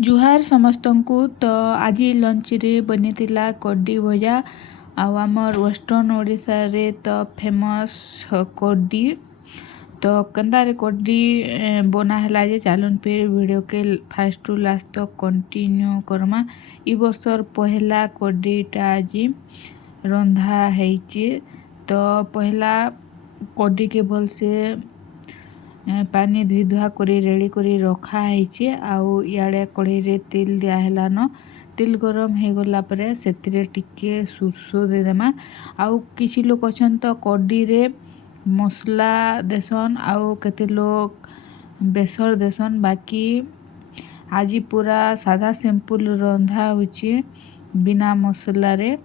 जुहार समस्तंकु तो आज लंच रे बनीतिला कड्डी भजा आउ आमर वेस्टर्न ओडिशा रे तो फेमस कड्डी। तो कंदारे कड्डी बना है जे चलन फिर वीडियो के फास्ट टू लास्ट तक कंटिन्यू करमा। इ वर्षर पहला कड्डीटा आज रंधा है। तो पहला कड्डी के भल से पानी धुई धुआ करी रेडी करी रखा है। आउ इे कढ़ई रे तेल दिया है तेल गरम हो गला परे सेतिरे टिके सुरसो देदेमा। आउ किछि लोग अछन तो कड्डी रे मसला देसन आउ केते लोग बेसर देसन। बाकी आज पूरा सादा सिंपल रंधा होची बिना मसला रे।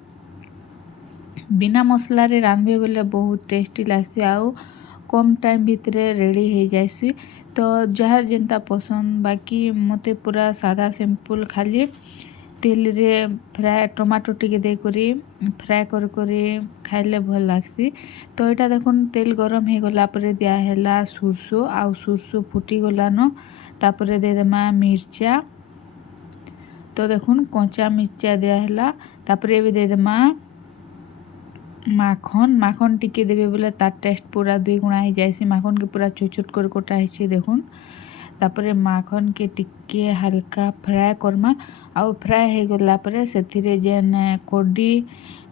बिना मसला रे रांधबे बोले बहुत टेस्टी लागसी आउ कम टाइम भितरे रेडी हो जाएसी। तो जहाँ जेंता पसंद बाकी मते पूरा सादा सिंपल खाली तेल रे फ्राए टमाटो टिके दे करी फ्राए कर करी खाइले भल लागसी। तो यहाँ देखुन तेल गरम हो गला परे दिया है सुरसो आउ सुरसो फुटी गलान तापरे दे देमा मिर्चा। तो देखुन कंचा मिर्चा दिया है तापरे भी दे देमा माखन टिके देवे बोले तार टेस्ट पूरा दुई गुणा हो जाए। माखन के पूरा छोट छोट कर कटा है देखुन। तापरे माखन के टिके हल्का फ्राए करमा आउ फ्राए हो गला परे सेथिरे जेन कड्डी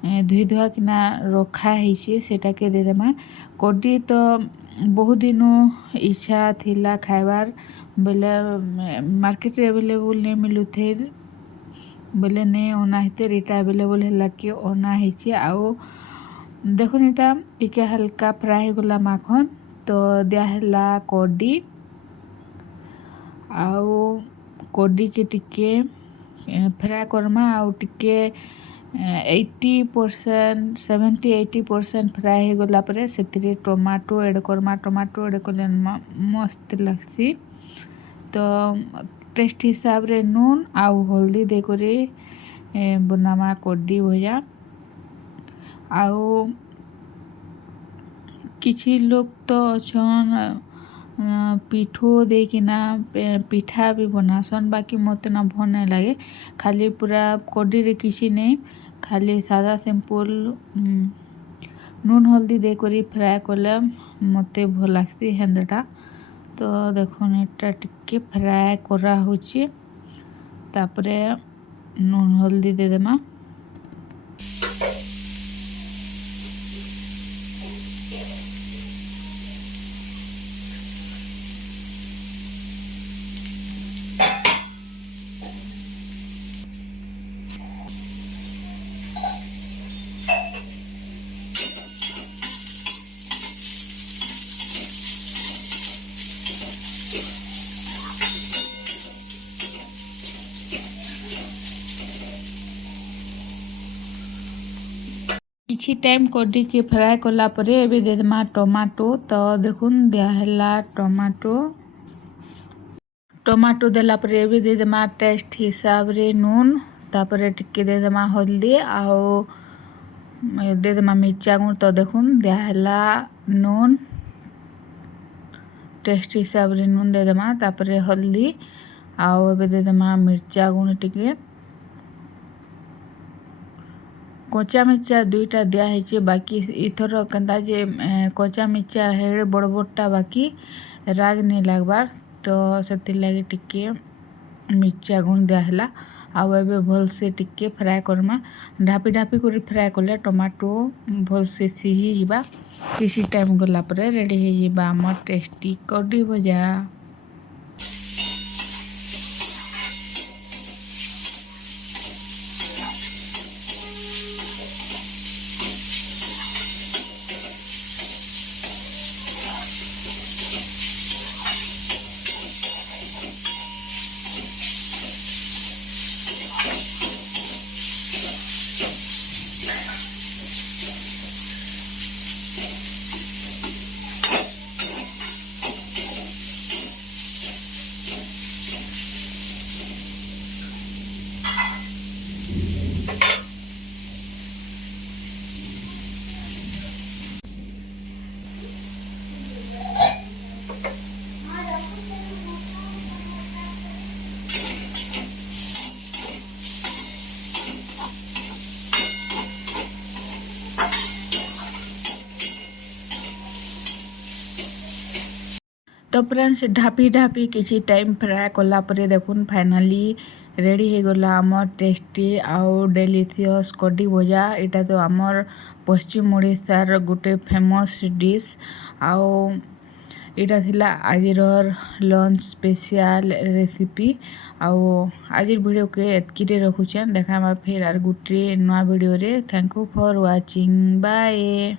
धुई धुआ किना रखा है सेटा के दे देमा। कड्डी तो बहुत दिन इच्छा थिला खाइबार बोले मार्केट रे अवेलेबल नहीं मिलू थे बोले नहीं ओना हिते रिटा अवेलेबल है कि ओना है। आउ देखुन इटा टिके हल्का फ्राए हो गला माखन तो दिया है कड्डी आउ कड्डी के टिके फ्राए करमा आउ टिके 80% 70-80% फ्राए हो गला परे सेतिरे टमाटो ऐड करमा। टमाटो ऐड कले मस्त लगसी। तो टेस्ट हिसाब रे नून आउ हल्दी दे करी बनामा कड्डी भजा। आउ किछि लोग तो अछन पिठो देकिना पिठा भी बनासन बाकी मते ना भल नहीं लगे। खाली पूरा कड्डी रे किछि नहीं खाली सादा सिंपल नून हल्दी दे करी फ्राए कले मते भल लागसी हेंदटा। तो देखुन एटा टिके फ्राए करा होची तापरे नून हल्दी दे देमा। किछि टाइम कड्डी के फ्राए कला परे एबे दे देमा टमाटो। तो देखुन दिया है टमाटो देला परे एबे दे देमा टेस्ट हिसाब रे नून तापरे टिके दे देमा हल्दी आउ दे देमा मिर्चा गुण। तो देखुन दिया है नून टेस्ट हिसाब रे नून दे देमा तापरे हल्दी आउ एबे दे देमा मिर्चा गुण टिके। कच्चा मिर्चा दुईटा दिया है बाकी इथर कंदा जे कच्चा मिर्चा है बड़ बड़टा बाकी राग नहीं लगबार तो से लगे टिके मिर्चा गुण दिया है। आउ एबे भल से टिके फ्राए करमा ढापी ढापी कर फ्राए कले टमाटो भल से सीझी जीवा। किसी टाइम गला परे रेडी हो जीवा हमर टेस्टी कड्डी भजा। तो फ्रेंड्स ढापी ढापी किसी टाइम फ्राए कला परे देखुन फाइनाली रेडी हो गला आमर टेस्टी आउ डेलीशियस कड्डी भजा। इटा तो आमर पश्चिम ओडिशार गोटे फेमस डिश आउ इटा थिला आजिर लंच स्पेशल रेसिपी आउ आजिर वीडियो के एतकी रखुछें। देखा फिर आर गोटे नया वीडियो रे। Thank you for watching bye.